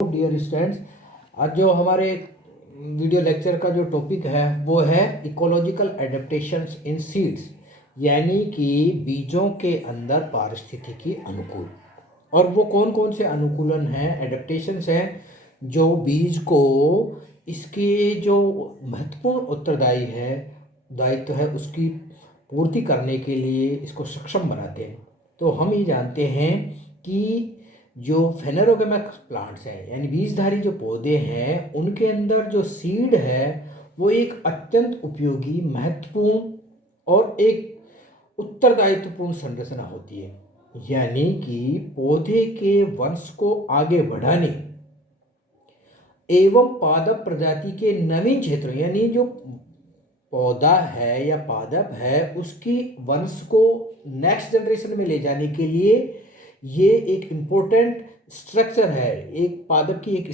Dear students, आज जो हमारे वीडियो लेक्चर का जो टॉपिक है वो है इकोलॉजिकल एडेप्टेशंस इन सीड्स, यानी कि बीजों के अंदर पारिस्थितिकी अनुकूल। और वो कौन कौन से अनुकूलन हैं, एडेप्टेशंस हैं जो बीज को इसके जो महत्वपूर्ण उत्तरदायी है दायित्व है उसकी पूर्ति करने के लिए इसको सक्षम बनाते हैं। तो हम ये जानते हैं कि जो फेनेरोगेमस प्लांट्स हैं यानी बीजधारी जो पौधे हैं उनके अंदर जो सीड है वो एक अत्यंत उपयोगी, महत्वपूर्ण और एक उत्तरदायित्वपूर्ण संरचना होती है। यानी कि पौधे के वंश को आगे बढ़ाने एवं पादप प्रजाति के नवीन क्षेत्रों यानी जो पौधा है या पादप है उसकी वंश को नेक्स्ट जनरेशन में ले जाने के लिए ये एक इम्पोर्टेंट स्ट्रक्चर है, एक पादप की एक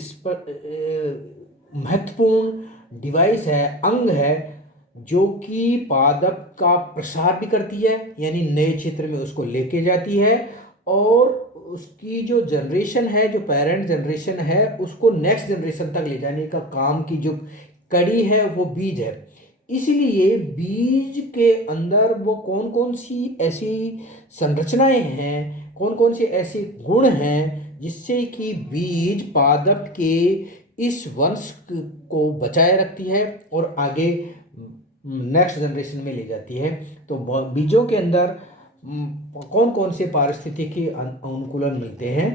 महत्वपूर्ण डिवाइस है, अंग है, जो कि पादप का प्रसार भी करती है यानी नए क्षेत्र में उसको लेके जाती है, और उसकी जो जनरेशन है, जो पेरेंट जनरेशन है, उसको नेक्स्ट जनरेशन तक ले जाने का काम की जो कड़ी है वो बीज है। इसलिए बीज के अंदर वो कौन कौन सी ऐसी संरचनाएं हैं, कौन कौन से ऐसे गुण हैं जिससे कि बीज पादप के इस वंश को बचाए रखती है और आगे नेक्स्ट जनरेशन में ले जाती है। तो बीजों के अंदर कौन कौन से पारिस्थितिकी अनुकूलन मिलते हैं।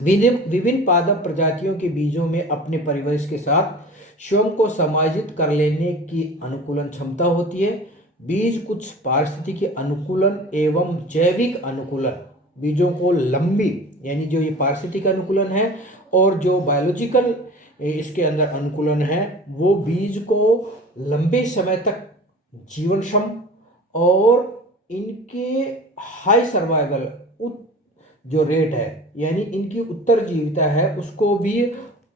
विभिन्न पादप प्रजातियों के बीजों में अपने परिवेश के साथ स्वयं को समायोजित कर लेने की अनुकूलन क्षमता होती है। बीज कुछ पारिस्थितिकी अनुकूलन एवं जैविक अनुकूलन बीजों को लंबी यानी जो ये पारिस्थितिक अनुकूलन है और जो बायोलॉजिकल इसके अंदर अनुकूलन है वो बीज को लंबे समय तक जीवनक्षम और इनके हाई सर्वाइवल जो रेट है यानी इनकी उत्तरजीविता है उसको भी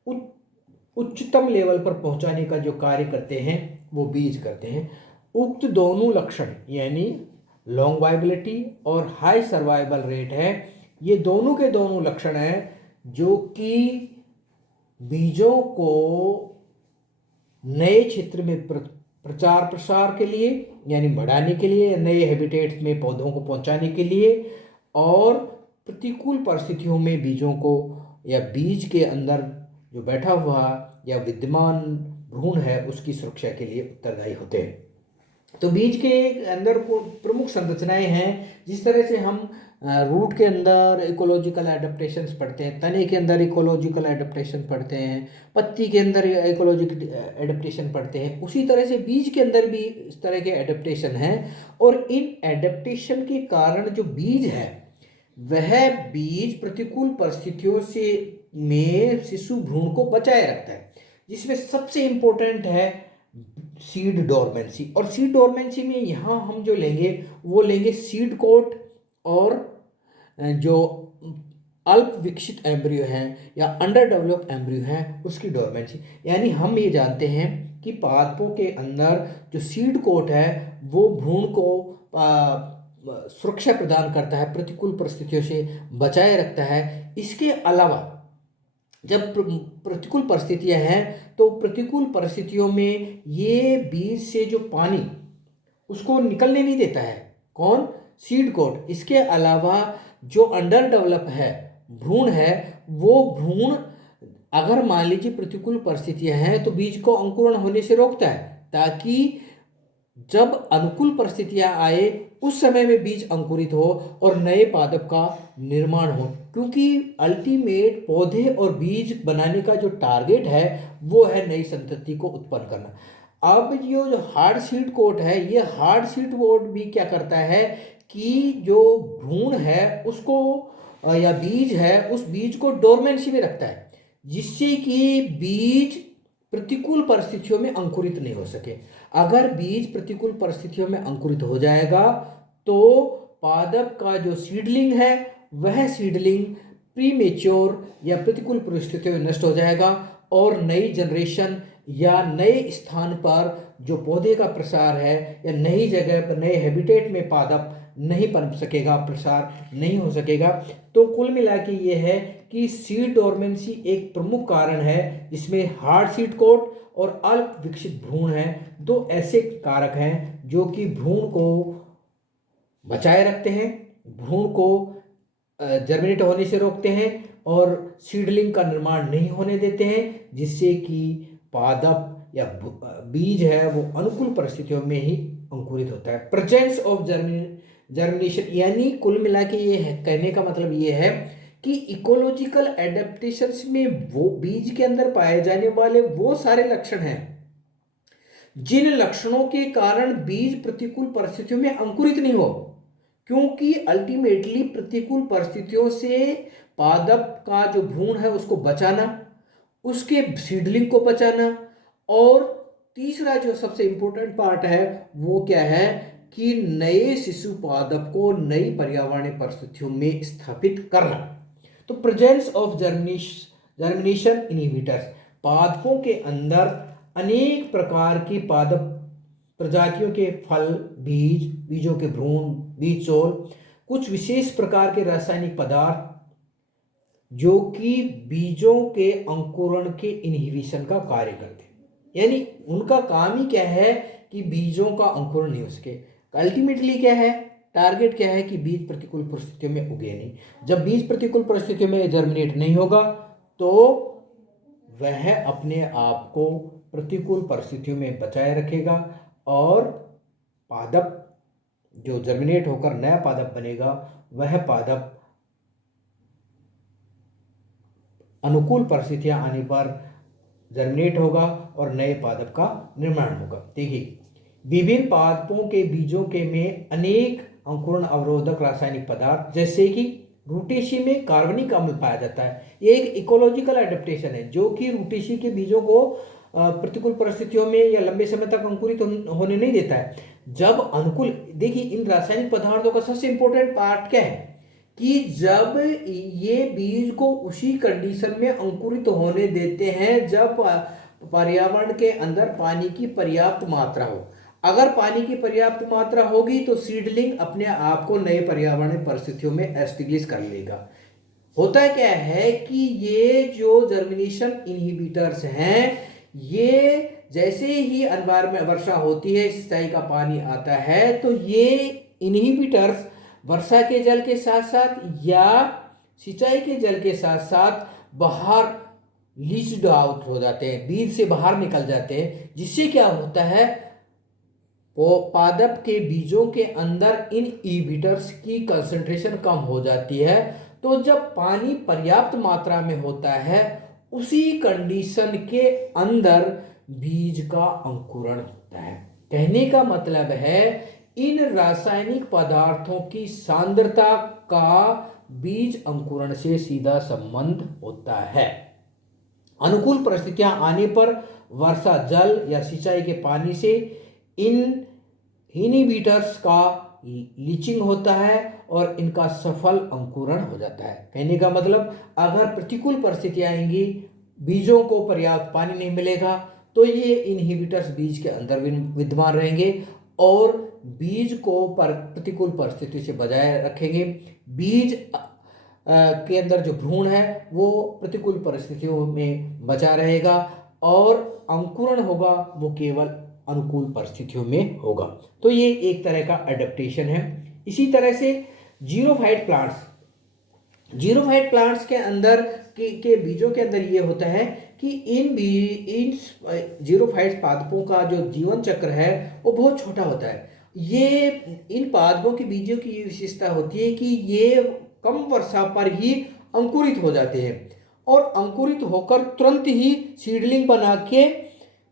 उच्चतम लेवल पर पहुंचाने का जो कार्य करते हैं वो बीज करते हैं। उक्त दोनों लक्षण यानी लॉन्ग वाइबिलिटी और हाई सर्वाइवल रेट है, ये दोनों के दोनों लक्षण हैं जो कि बीजों को नए क्षेत्र में प्रचार प्रसार के लिए यानी बढ़ाने के लिए, नए हैबिटेट में पौधों को पहुंचाने के लिए और प्रतिकूल परिस्थितियों में बीजों को या बीज के अंदर जो बैठा हुआ या विद्यमान भ्रूण है उसकी सुरक्षा के लिए उत्तरदायी होते हैं। तो बीज के अंदर प्रमुख संरचनाएं हैं। जिस तरह से हम रूट के अंदर इकोलॉजिकल एडेप्टेशंस पढ़ते हैं, तने के अंदर इकोलॉजिकल एडेप्टेशन पढ़ते हैं, पत्ती के अंदर इकोलॉजिकल एडेप्टेशन पढ़ते हैं, उसी तरह से बीज के अंदर भी इस तरह के एडेप्टेशन हैं। और इन एडेप्टेशन के कारण जो बीज है वह बीज प्रतिकूल परिस्थितियों से में शिशु भ्रूण को बचाए रखता है, जिसमें सबसे इंपॉर्टेंट है सीड डोरमेंसी। और सीड डोरमेंसी में यहाँ हम जो लेंगे वो लेंगे सीड कोट और जो अल्प विकसित एम्ब्रियो हैं या अंडर डेवलप्ड एम्ब्रियो हैं उसकी डोरमेंसी। यानी हम ये जानते हैं कि पादपों के अंदर जो सीड कोट है वो भ्रूण को सुरक्षा प्रदान करता है, प्रतिकूल परिस्थितियों से बचाए रखता है। इसके अलावा जब प्रतिकूल परिस्थितियां हैं तो प्रतिकूल परिस्थितियों में ये बीज से जो पानी उसको निकलने नहीं देता है, कौन? Seed coat. इसके अलावा जो अंडर डेवलप है भ्रूण है वो भ्रूण अगर मान लीजिए प्रतिकूल परिस्थितियां हैं तो बीज को अंकुरण होने से रोकता है, ताकि जब अनुकूल परिस्थितियां आए उस समय में बीज अंकुरित हो और नए पादप का निर्माण हो। क्योंकि अल्टीमेट पौधे और बीज बनाने का जो टारगेट है वो है नई संतति को उत्पन्न करना। अब जो हार्ड सीड कोट है, ये हार्ड सीड कोट भी क्या करता है कि जो भ्रूण है उसको या बीज है उस बीज को डोरमेंसी में रखता है, जिससे कि बीज प्रतिकूल परिस्थितियों में अंकुरित नहीं हो सके। अगर बीज प्रतिकूल परिस्थितियों में अंकुरित हो जाएगा तो पादप का जो सीडलिंग है वह सीडलिंग प्रीमेच्योर या प्रतिकूल परिस्थितियों में नष्ट हो जाएगा और नई जनरेशन या नए स्थान पर जो पौधे का प्रसार है या नई जगह पर नए हैबिटेट में पादप नहीं पनप सकेगा, प्रसार नहीं हो सकेगा। तो कुल मिला के ये है कि सीड डोरमेंसी एक प्रमुख कारण है जिसमें हार्ड सीड कोट और अल्प विकसित भ्रूण हैं। दो ऐसे कारक हैं जो कि भ्रूण को बचाए रखते हैं, भ्रूण को जर्मिनेट होने से रोकते हैं और सीडलिंग का निर्माण नहीं होने देते हैं, जिससे कि पादप या बीज है वो अनुकूल परिस्थितियों में ही अंकुरित होता है। प्रेजेंस ऑफ जर्मिनेशन, यानी कुल मिला के ये है, कहने का मतलब ये है कि इकोलॉजिकल एडेप्टेशंस में वो बीज के अंदर पाए जाने वाले वो सारे लक्षण हैं जिन लक्षणों के कारण बीज प्रतिकूल परिस्थितियों में अंकुरित नहीं हो, क्योंकि अल्टीमेटली प्रतिकूल परिस्थितियों से पादप का जो भ्रूण है उसको बचाना, उसके सीडलिंग को बचाना, और तीसरा जो सबसे इंपॉर्टेंट पार्ट है वो क्या है कि नए शिशु पादप को नई पर्यावरणीय परिस्थितियों में स्थापित करना। तो प्रेजेंस ऑफ जर्मिनेशन इनहिबिटर्स, पादपों के अंदर अनेक प्रकार की पादप प्रजातियों के फल, बीज, बीजों के भ्रूण, बीज चोल, कुछ विशेष प्रकार के रासायनिक पदार्थ जो कि बीजों के अंकुरण के इनहिबिशन का कार्य करते हैं, यानी उनका काम ही क्या है कि बीजों का अंकुरण नहीं हो सके। अल्टीमेटली क्या है, टारगेट क्या है कि बीज प्रतिकूल परिस्थितियों में उगे नहीं। जब बीज प्रतिकूल परिस्थितियों में जर्मिनेट नहीं होगा तो वह अपने आप को प्रतिकूल परिस्थितियों में बचाए रखेगा और पादप जो जर्मिनेट होकर नया पादप बनेगा वह पादप अनुकूल परिस्थितियां आने पर जर्मिनेट होगा और नए पादप का निर्माण होगा। देखिए, विभिन्न पादपों के बीजों के में अनेक अंकुरण अवरोधक रासायनिक पदार्थ जैसे कि रूटेसी में कार्बनिक अम्ल पाया जाता है। ये एक इकोलॉजिकल एडेप्टेशन है जो कि रूटेसी के बीजों को प्रतिकूल परिस्थितियों में या लंबे समय तक अंकुरित होने नहीं देता है। जब अनुकूल, देखिए इन रासायनिक पदार्थों का सबसे इंपॉर्टेंट पार्ट क्या है कि जब ये बीज को उसी कंडीशन में अंकुरित होने देते हैं जब पर्यावरण के अंदर पानी की पर्याप्त मात्रा हो। अगर पानी की पर्याप्त मात्रा होगी तो सीडलिंग अपने आप को नए पर्यावरणीय परिस्थितियों में एस्टेब्लिश कर लेगा। होता क्या है कि ये जो जर्मिनेशन इनहिबिटर्स हैं, ये जैसे ही एनवायरमेंट वर्षा होती है, सिंचाई का पानी आता है, तो ये इनहिबिटर्स वर्षा के जल के साथ साथ या सिंचाई के जल के साथ साथ बाहर लीच्ड आउट हो जाते हैं, बीज से बाहर निकल जाते हैं, जिससे क्या होता है वो पादप के बीजों के अंदर इन इनहिबिटर्स की कंसंट्रेशन कम हो जाती है। तो जब पानी पर्याप्त मात्रा में होता है उसी कंडीशन के अंदर बीज का अंकुरण होता है। कहने का मतलब है इन रासायनिक पदार्थों की सांद्रता का बीज अंकुरण से सीधा संबंध होता है। अनुकूल परिस्थितियां आने पर वर्षा जल या सिंचाई के पानी से इन इनहिबिटर्स का लीचिंग होता है और इनका सफल अंकुरण हो जाता है। कहने का मतलब अगर प्रतिकूल परिस्थितियां आएंगी, बीजों को पर्याप्त पानी नहीं मिलेगा, तो ये इनहिबिटर्स बीज के अंदर विद्यमान रहेंगे और बीज को प्रतिकूल परिस्थिति से बचाए रखेंगे। बीज के अंदर जो भ्रूण है वो प्रतिकूल परिस्थितियों में बचा रहेगा और अंकुरण होगा वो केवल अनुकूल परिस्थितियों में होगा। तो ये एक तरह का एडेप्टेशन है। इसी तरह से जीरोफाइट प्लांट्स के अंदर के बीजों के अंदर ये होता है कि इन जीरोफाइट पादपों का जो जीवन चक्र है वो बहुत छोटा होता है। ये इन पादपों के बीजों की ये विशेषता होती है कि ये कम वर्षा पर ही अंकुरित हो जाते हैं और अंकुरित होकर तुरंत ही सीडलिंग बना के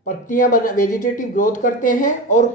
पत्तियां वेजिटेटिव ग्रोथ करते हैं और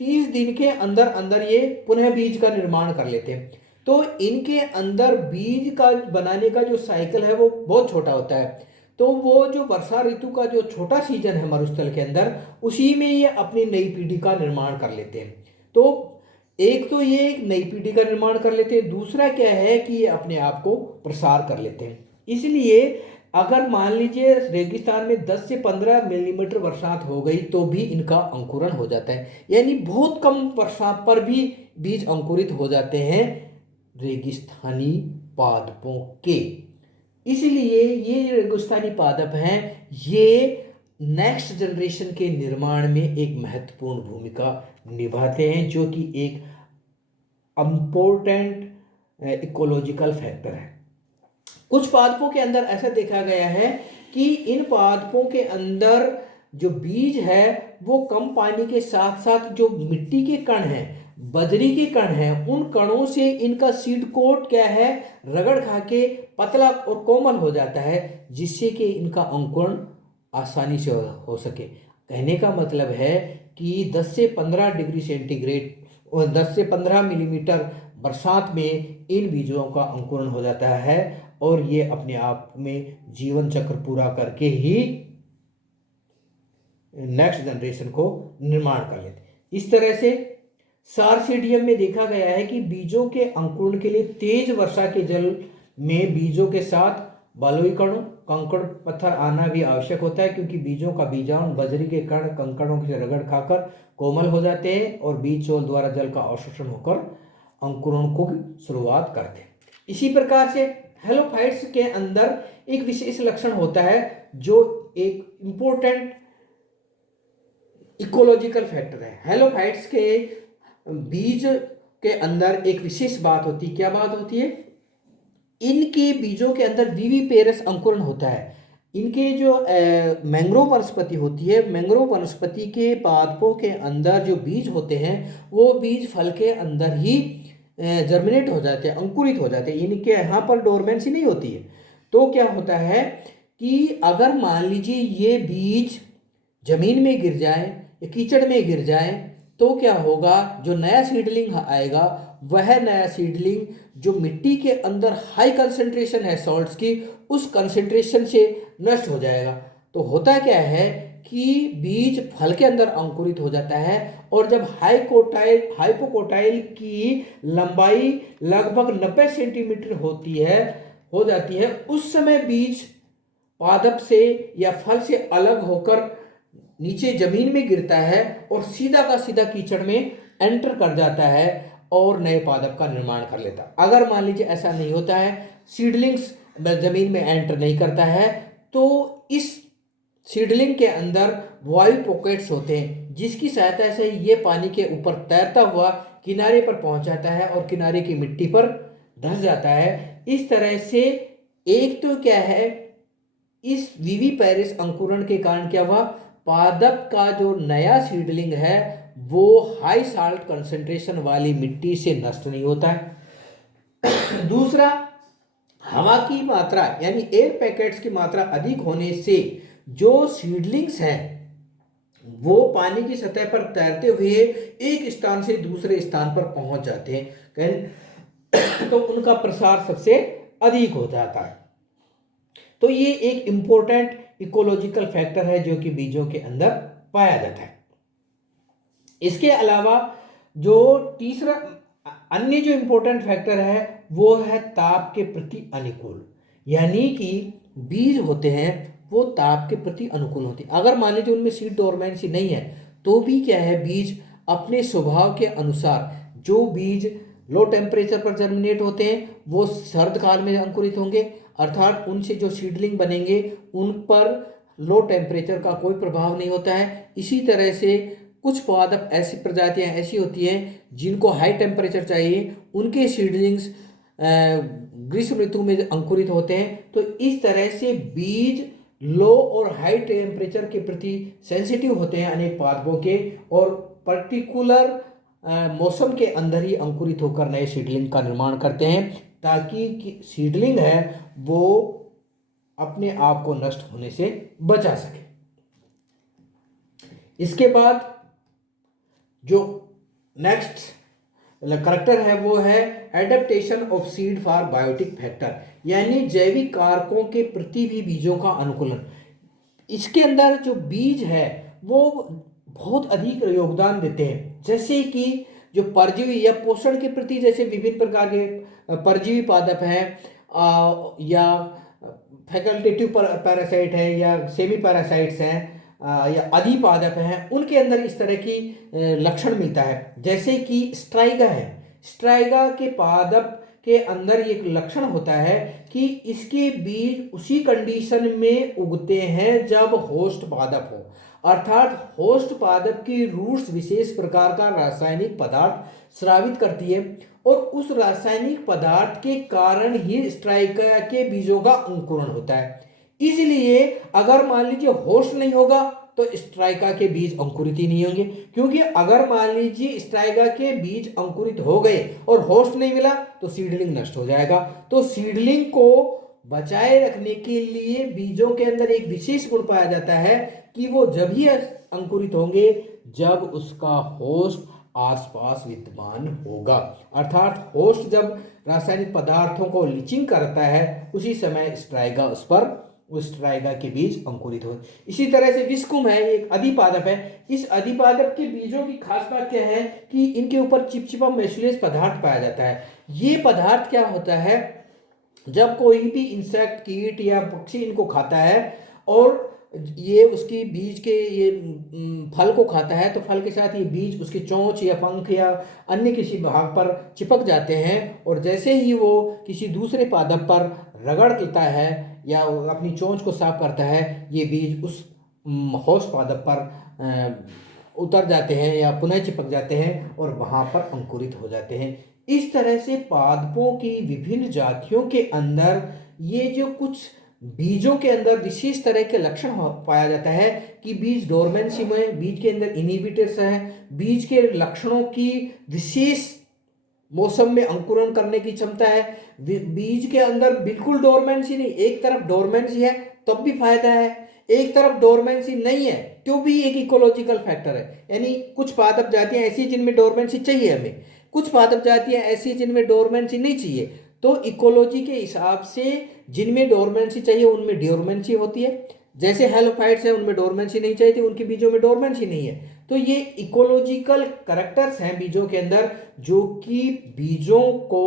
30 दिन के अंदर अंदर ये पुनः बीज का निर्माण कर लेते हैं। तो इनके अंदर बीज का बनाने का जो साइकिल है वो बहुत छोटा होता है। तो वो जो वर्षा ऋतु का जो छोटा सीजन है मरुस्थल के अंदर, उसी में ये अपनी नई पीढ़ी का निर्माण कर लेते हैं। तो एक तो ये एक नई पीढ़ी का निर्माण कर लेते हैं, दूसरा क्या है कि ये अपने आप को प्रसार कर लेते हैं। इसलिए अगर मान लीजिए रेगिस्तान में 10 से 15 मिलीमीटर बरसात हो गई तो भी इनका अंकुरण हो जाता है, यानी बहुत कम बरसात पर भी बीज अंकुरित हो जाते हैं रेगिस्तानी पादपों के। इसलिए ये जो रेगिस्तानी पादप हैं ये नेक्स्ट जनरेशन के निर्माण में एक महत्वपूर्ण भूमिका निभाते हैं, जो कि एक इम्पोर्टेंट इकोलॉजिकल फैक्टर है। कुछ पादपों के अंदर ऐसा देखा गया है कि इन पादपों के अंदर जो बीज है वो कम पानी के साथ साथ जो मिट्टी के कण हैं, बजरी के कण हैं, उन कणों से इनका सीड कोट क्या है, रगड़ खा के पतला और कोमल हो जाता है, जिससे कि इनका अंकुरण आसानी से हो सके। कहने का मतलब है कि 10 से 15 डिग्री सेंटीग्रेड और 10 से 15 मिलीमीटर बरसात में इन बीजों का अंकुरण हो जाता है और ये अपने आप में जीवन चक्र पूरा करके ही नेक्स्ट जनरेशन को निर्माण कर लेते। इस तरह से सार्सीडियम में देखा गया है कि बीजों के अंकुरण के लिए तेज वर्षा के जल में बीजों के साथ बालुई कणों, कंकड़ पत्थर आना भी आवश्यक होता है, क्योंकि बीजों का बीजाणु बजरी के कण कंकड़ों से रगड़ खाकर कोमल हो जाते हैं और बीज चोल द्वारा जल का अवशोषण होकर अंकुरण को भी शुरुआत करते हैं। इसी प्रकार से हेलोफाइट्स के अंदर एक विशेष लक्षण होता है जो एक इंपॉर्टेंट इकोलॉजिकल फैक्टर है। हेलोफाइट्स के बीज के अंदर एक विशेष बात होती है। क्या बात होती है? इनके बीजों के अंदर विविपेरस अंकुरण होता है। इनके जो मैंग्रोव वनस्पति होती है, मैंग्रोव वनस्पति के पादपों के अंदर जो बीज होते हैं वो बीज फल के अंदर ही जर्मिनेट हो जाते हैं, अंकुरित हो जाते हैं। इनके यहाँ पर डोरमेंसी नहीं होती है। तो क्या होता है कि अगर मान लीजिए ये बीज जमीन में गिर जाए या कीचड़ में गिर जाए तो क्या होगा, जो नया सीडलिंग आएगा वह नया सीडलिंग जो मिट्टी के अंदर हाई कंसंट्रेशन है सॉल्ट्स की, उस कंसंट्रेशन से नष्ट हो जाएगा। तो होता क्या है कि बीज फल के अंदर अंकुरित हो जाता है और जब हाइपोकोटाइल की लंबाई लगभग 90 सेंटीमीटर हो जाती है, उस समय बीज पादप से या फल से अलग होकर नीचे जमीन में गिरता है और सीधा का सीधा कीचड़ में एंटर कर जाता है और नए पादप का निर्माण कर लेता है। अगर मान लीजिए ऐसा नहीं होता है, सीडलिंग्स जमीन में एंटर नहीं करता है, तो इस सीडलिंग के अंदर वायु पॉकेट्स होते हैं जिसकी सहायता से ये पानी के ऊपर तैरता हुआ किनारे पर पहुंच जाता है और किनारे की मिट्टी पर धंस जाता है। इस तरह से एक तो क्या है, इस विविपेरस अंकुरण के कारण क्या हुआ, पादप का जो नया सीडलिंग है वो हाई साल्ट कंसंट्रेशन वाली मिट्टी से नष्ट नहीं होता है। दूसरा, हवा की मात्रा यानी एयर पैकेट्स की मात्रा अधिक होने से जो सीडलिंग्स हैं वो पानी की सतह पर तैरते हुए एक स्थान से दूसरे स्थान पर पहुंच जाते हैं, तो उनका प्रसार सबसे अधिक हो जाता है। तो ये एक इंपॉर्टेंट इकोलॉजिकल फैक्टर है जो कि बीजों के अंदर पाया जाता है। इसके अलावा जो तीसरा अन्य जो इंपॉर्टेंट फैक्टर है वो है ताप के प्रति अनुकूल, यानी कि बीज होते हैं वो ताप के प्रति अनुकूल होते हैं। अगर मान लीजिए उनमें सीड डोरमेंसी नहीं है तो भी क्या है, बीज अपने स्वभाव के अनुसार, जो बीज लो टेम्परेचर पर जर्मिनेट होते हैं वो सर्द काल में अंकुरित होंगे, अर्थात उनसे जो सीडलिंग बनेंगे उन पर लो टेम्परेचर का कोई प्रभाव नहीं होता है। इसी तरह से कुछ पादप ऐसी प्रजातियां ऐसी होती हैं जिनको हाई टेम्परेचर चाहिए, उनके सीडलिंग्स ग्रीष्म ऋतु में अंकुरित होते हैं। तो इस तरह से बीज लो और हाई टेम्परेचर के प्रति सेंसिटिव होते हैं अनेक पादपों के, और पर्टिकुलर मौसम के अंदर ही अंकुरित होकर नए सीडलिंग का निर्माण करते हैं ताकि सीडलिंग है वो अपने आप को नष्ट होने से बचा सके। इसके बाद जो नेक्स्ट करैक्टर है वो है adaptation of seed for biotic factor, यानी जैविक कारकों के प्रति भी बीजों का अनुकूलन। इसके अंदर जो बीज है वो बहुत अधिक योगदान देते हैं, जैसे कि जो परजीवी या पोषण के प्रति, जैसे विभिन्न प्रकार के परजीवी पादप हैं या फैकल्टेटिव पैरासाइट है या सेमी पैरासाइट्स हैं या अधिपादप हैं, उनके अंदर इस तरह की लक्षण मिलता है। जैसे कि स्ट्राइगा है, स्ट्राइगा के पादप के अंदर एक लक्षण होता है कि इसके बीज उसी कंडीशन में उगते हैं जब होस्ट पादप हो, अर्थात होस्ट पादप की रूट्स विशेष प्रकार का रासायनिक पदार्थ स्रावित करती है और उस रासायनिक पदार्थ के कारण ही स्ट्राइका के बीजों का अंकुरण होता है। इसलिए अगर मान लीजिए होस्ट नहीं होगा तो स्ट्राइका के बीज अंकुरित ही नहीं होंगे, क्योंकि अगर मान लीजिए स्ट्राइका के बीज अंकुरित हो गए और होस्ट नहीं मिला तो सीडलिंग नष्ट हो जाएगा। तो सीडलिंग को बचाए रखने के लिए बीजों के अंदर एक विशेष गुण पाया जाता है कि वो जब ही अंकुरित होंगे जब उसका होस्ट आसपास विद्यमान होगा, अर्थात होस्ट जब रासायनिक पदार्थों को लीचिंग करता है उसी समय स्ट्राइका उस स्ट्राइका के बीज अंकुरित हो। इसी तरह से विस्कुम है, एक अधिपादप है। इस अधिपादप के बीजों की खास बात क्या है कि इनके ऊपर चिपचिपा मैसुलेस पदार्थ पाया जाता है। ये पदार्थ क्या होता है, जब कोई भी इंसेक्ट, कीट या पक्षी इनको खाता है और ये उसकी बीज के ये फल को खाता है तो फल के साथ ये बीज उसके चोंच या पंख या अन्य किसी भाग पर चिपक जाते हैं और जैसे ही वो किसी दूसरे पादप पर रगड़ लेता है या अपनी चोंच को साफ करता है, ये बीज उस होस्ट पादप पर उतर जाते हैं या पुनः चिपक जाते हैं और वहाँ पर अंकुरित हो जाते हैं। इस तरह से पादपों की विभिन्न जातियों के अंदर ये जो कुछ बीजों के अंदर विशेष तरह के लक्षण पाया जाता है कि बीज डोरमेंसी में, बीज के अंदर इनहिबिटर्स हैं, बीज के लक्षणों की विशेष मौसम में अंकुरण करने की क्षमता है, बीज के अंदर बिल्कुल डोरमेंसी नहीं, एक तरफ डोरमेंसी है तब भी फायदा है, एक तरफ डोरमेंसी नहीं है तो भी एक इकोलॉजिकल फैक्टर है। यानी कुछ पादप जातियां ऐसी जिनमें डोरमेंसी चाहिए हमें, कुछ पादप जातियां ऐसी जिनमें डोरमेंसी नहीं चाहिए। तो इकोलॉजी के हिसाब से जिनमें डोरमेंसी चाहिए उनमें डोरमेंसी होती है, जैसे हेलोफाइट्स है उनमें डोरमेंसी नहीं चाहिए थी, उनके बीजों में डोरमेंसी नहीं है। तो ये इकोलॉजिकल करैक्टर्स हैं बीजों के अंदर जो कि बीजों को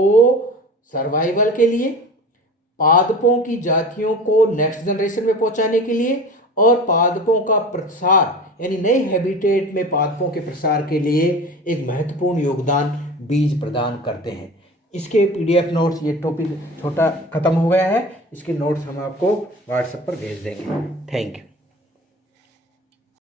सर्वाइवल के लिए, पादपों की जातियों को नेक्स्ट जनरेशन में पहुंचाने के लिए और पादपों का प्रसार यानी नए हैबिटेट में पादपों के प्रसार के लिए एक महत्वपूर्ण योगदान बीज प्रदान करते हैं। इसके PDF नोट्स, ये टॉपिक छोटा खत्म हो गया है, इसके नोट्स हम आपको व्हाट्सएप पर भेज देंगे। Thank you.